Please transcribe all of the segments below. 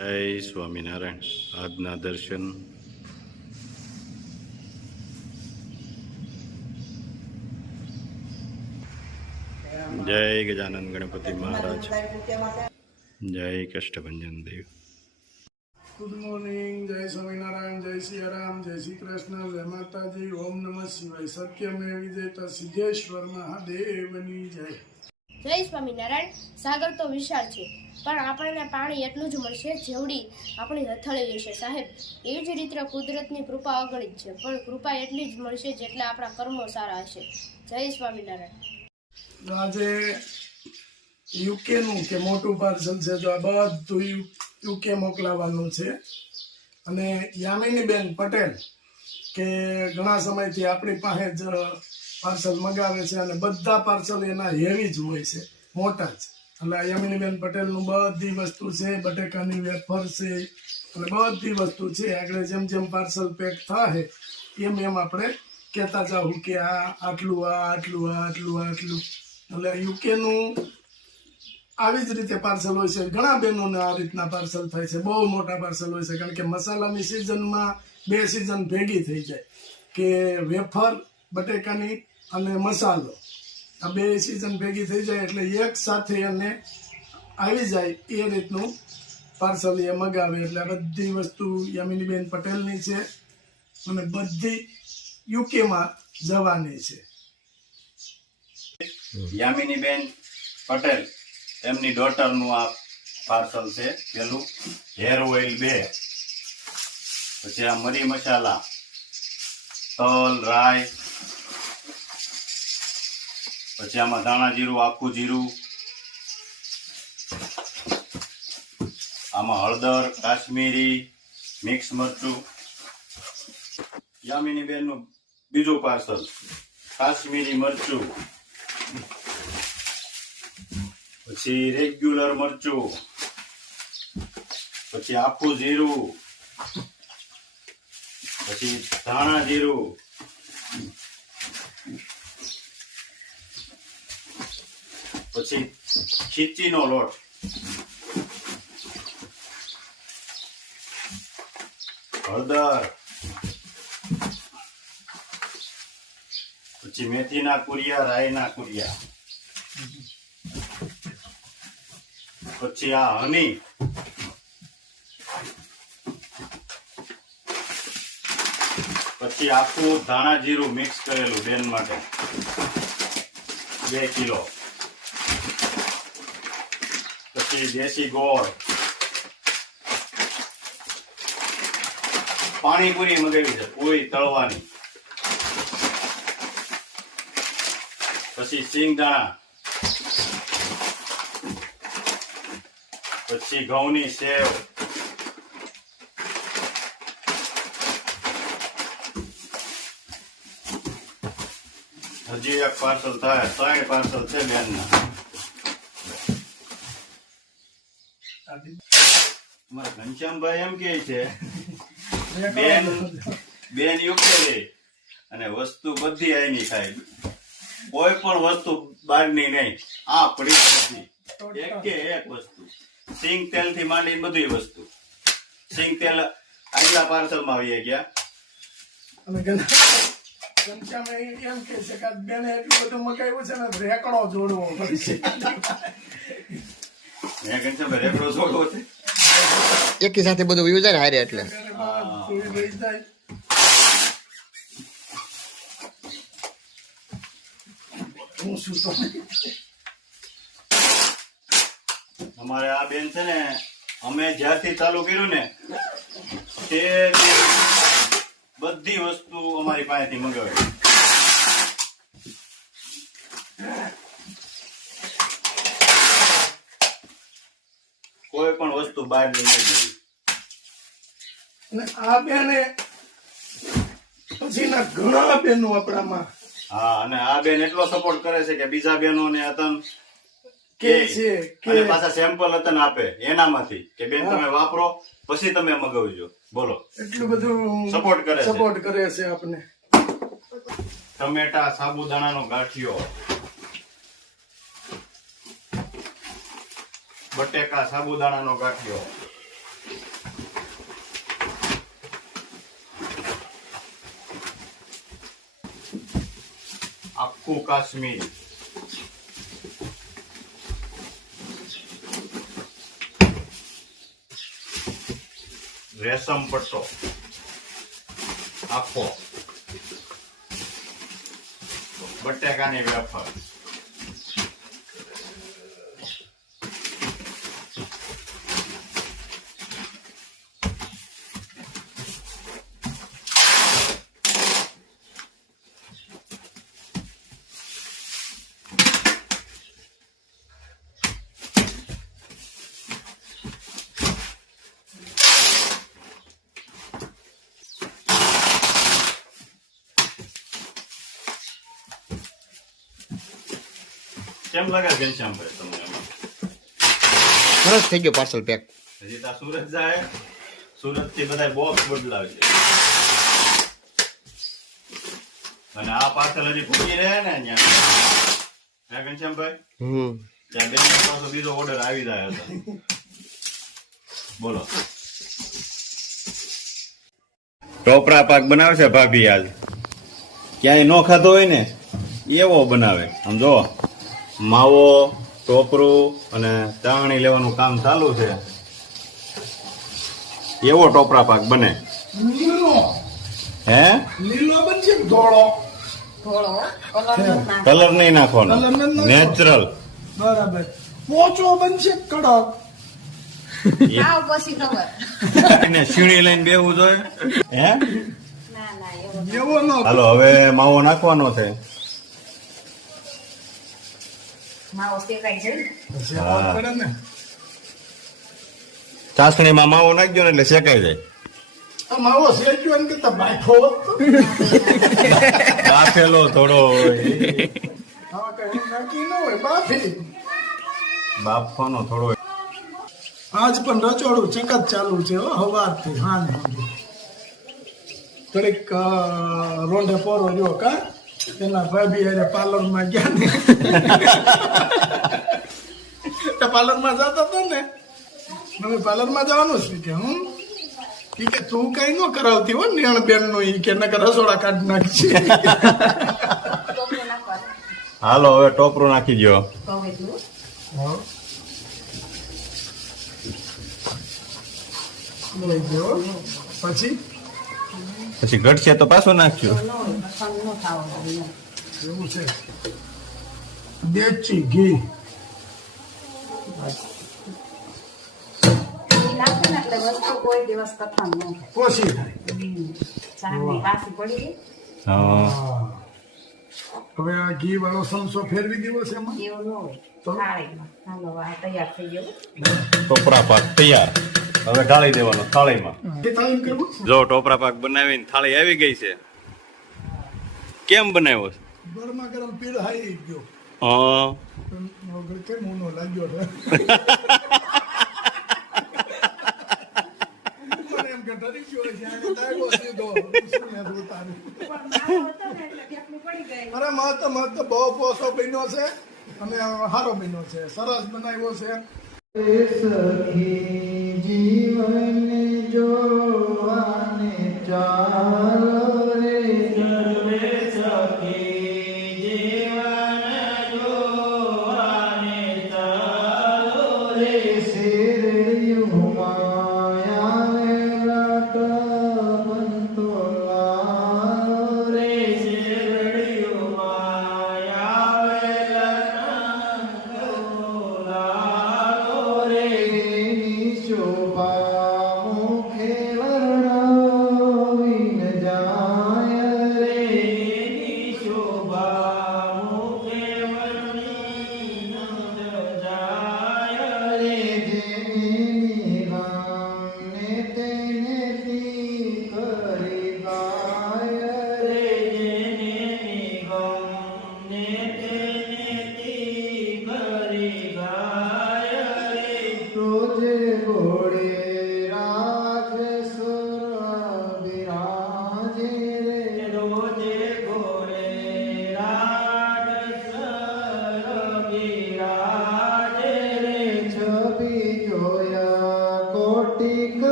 જય સ્વામિનારાયણ. આજના દર્શન જય ગજાનંદ ગણપતિ મહારાજ, જય કષ્ટભંજન દેવ. Good morning. જય સ્વામિનારાયણ, જય સિયારામ, જય શ્રી કૃષ્ણ, જય માતાજી, ઓમ નમઃ શિવાય. સત્યમેવ વિજયતા સિદ્ધેશ્વર મહાદેવની જય. જય સ્વામિનારાયણ. સાગર તો વિશાળ છે, પણ આપણને પાણી એટલું જ મળશે જેવડી આપણી હથેળી હશે સાહેબ. એવી જ રીતે કુદરતની કૃપા અગણિત છે, પણ કૃપા એટલી જ મળશે જેટલા આપણા કર્મો સારા હશે. જય સ્વામિનારાયણ. આજે યુકેનું કે મોટું પાર્સલ છે, તો આ બધું યુકે મોકલાવાનું છે. અને યામિનીબેન પટેલ કે ઘણા સમયથી આપણી પાસે જ પાર્સલ મગાવે છે અને બધા પાર્સલ એના હેવી જ હોય છે, મોટા જ. એટલે યામિનીબેન પટેલનું બધી વસ્તુ છે, બટેકાની વેફર છે અને બધી વસ્તુ છે. આગળ જેમ જેમ પાર્સલ પેક થાય એમ એમ આપણે કહેતા જાઉં કે આ આટલું, આ આટલું, આ આટલું, આ આટલું. એટલે યુકેનું આવી જ રીતે પાર્સલ હોય છે. ઘણા બહેનોને આ રીતના પાર્સલ થાય છે, બહુ મોટા પાર્સલ હોય છે. કારણ કે મસાલાની સિઝનમાં બે સિઝન ભેગી થઈ જાય, કે વેફર બટેકાની અને મસાલો, આ બે સિઝન ભેગી થઈ જાય એટલે એક સાથે એને આવી જાય એ રીતનું પાર્સલ એ મગાવે. એટલે આ બધી વસ્તુ યામિનીબેન પટેલની છે અને બધી યુકેમાં જવાની છે. યામિનીબેન પટેલ એમની ડોટરનું આ પાર્સલ છે. પેલું હેર ઓઇલ 2, પછી આ મરી મસાલા, તલ, રાઈ, પછી આમાં ધાણા જીરું, આખું જીરું, આમાં હળદર, કાશ્મીરી, મિક્સ મરચું. યામિનીબેન નું બીજું પાર્સલ કાશ્મીરી મરચું, પછી રેગ્યુલર મરચું, પછી આખું જીરું, પછી ધાણા જીરું, પછી ખીચીનો લોટ, હળદર, પછી મેથીના કુરિયા, રાઈના કુરિયા, પછી આ હની, પછી આખું ધાણા જીરું મિક્સ કરેલું બેન માટે 2 કિલો, પછી દેશી ગોળ, પાણીપુરી મગાવી છે, પૂરી તળવાની, પછી સિંગદાણા, પછી ઘઉંની સેવ, હજી એક પાર્સલ થાય, 3 પાર્સલ છે બેનના. અમારા ઘનશ્યામભાઈ એમ કે છે બેન યુકે રે અને વસ્તુ બધી આઈની થાય, કોઈ પણ વસ્તુ બહારની નહીં, આ પડી બધી એક કે એક વસ્તુ. સિંગ તેલ થી માંડીને બધી વસ્તુ. સિંગ તેલ આગલા પાર્સલ માં આવી ગયા. અને ઘનશ્યામ એમ કે છે કે બેને એટલું બધું મગાવ્યું છે ને રેકડો જોડવો પડશે. ઘનશ્યામ રેકડો જોડવો છે, એકી સાથે બધું વ્યૂ જાય ને હારે એટલે અમારે આ બેન છે ને, અમે જ્યારથી ચાલુ કર્યું ને તે બધી વસ્તુ અમારી પાસેથી મંગાવે. કોઈ પણ વસ્તુ બહાર નહીં ગઈ. અને આ બેને પછીના ઘણા બેનો આપણામાં. હા, અને આ બેન એટલો સપોર્ટ કરે છે કે બીજા બહેનોને અતન કે છે કે પાછા સેમ્પલ અતન આપે એનામાંથી કે બેન તમે વાપરો પછી તમે મગાવજો. બોલો, એટલું બધું સપોર્ટ કરે છે આપને. ટમેટા, સાબુદાણાનો ગાંઠિયો, બટેકા સાબુદાણાનો ગાંઠિયો, પાક્કું કાશ્મીરી. રેશમ પટ્ટો આખો. બટેકાની વેફર. કેમ લાગે ઘનશ્યામભાઈ તમને એમાં? સરસ થઈ ગયો પાર્સલ પેક. હજી તા સુરત જાય, સુરત થી બધા બોક્સ બદલાવશે અને આ પાર્સલ હજી ભૂલી રહે ને ત્યાં ઘનશ્યામભાઈ ત્યાં બેન પાછો બીજો ઓર્ડર આવી જાય હતો. બોલો. ટોપરા પાક બનાવશે ભાભી આજ. ક્યાંય નો ખાતો હોય ને એવો બનાવે. આમ જો માવો, ટોપરું અને ચાણી લેવાનું કામ ચાલુ છે. એવો ટોપરા પાક બને. લીલો હે? લીલો બનશે કે ધોળો? કલર નહીં નાખવાનો, Colour નથી નાખવાનો. નેચરલ. બરાબર. પોચો બનશે કે કડક? આવ પછી ખબર. એને સીણી લઈને બેવું જોઈએ. હે? ના ના એવું એવો ન હાલો હવે માવો નાખવાનો છે. માવો શેકાઈ જાય ને. સેવા કરે ને. ચાસણીમાં માવો નાખજો ને એટલે શેકાઈ જાય. આ માવો શેક્યો એમ કરતા બાફો હોત તો. બાફેલો થોડો હોય. આવા કઈ નક્કી ન હોય, બાફી. બાફવાનો થોડો હોય. આજ પણ રચોડું ચકત ચાલુ છે હો, હવારથી હાંજ સુધી. થોડીક રોંઢે પોરો રહ્યો કા તેના ભાભી હારે પાર્લરમાં ગયા ને પાર્લરમાં જતા હતા ને, મને પાર્લરમાં જવાનું છે કે હું કે તું કઈ ન કરાવતી હો નિયણ બેન નું ઈ કે નકર રસોડા કાઢી નાખી છે. ટોપરું નાખવાનું. હાલો હવે ટોપરું નાખી દો. કહું એટલું. લઈ ગયો પછી પછી ઘટશે તો પાછું નાખજો. ન હોય મસાલો ન ખાવાનો. એવું છે. દેશી ઘી ઈ નાખે ને એટલે વસ્તુ કોઈ દિવસ કથા ન થાય. ઓછી થાય. ચાની પાછી પડી ગઈ. હા. હવે આ ઘી વાળો સંસો ફેરવી દેવો છે એમાં. એવું ન હોય. તો? થાળીમાં. હાલો આ તૈયાર થઈ ગયું. ટોપરા પાક તૈયાર. હવે ઢાળી દેવાનો થાળીમાં. એ તાલીમ કરવું જો ટોપરા પાક બનાવીને થાળી આવી ગઈ છે. કેમ બનાવ્યો છે? ગરમા ગરમ પીળ હાઈ ગયો. હા. કેમ ઊનો લાગ્યો છે? મને એમ કે ડરી ગયો છે, આને દાગ્યો સીધો. શું યાદ ઉતારું? પણ નાનો હતો ને એટલે ઢેકણું પડી ગઈ. અરે મસ્ત બહુ પોસો બન્યો છે અને સારો બન્યો છે, સરસ બનાવ્યો છે. જીવન જોવાને ચાલો રે સર્વે સખી જીવન જોવાને ચાલો રે શેરયું માયા તો લાલો રે શેરયું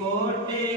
કોટે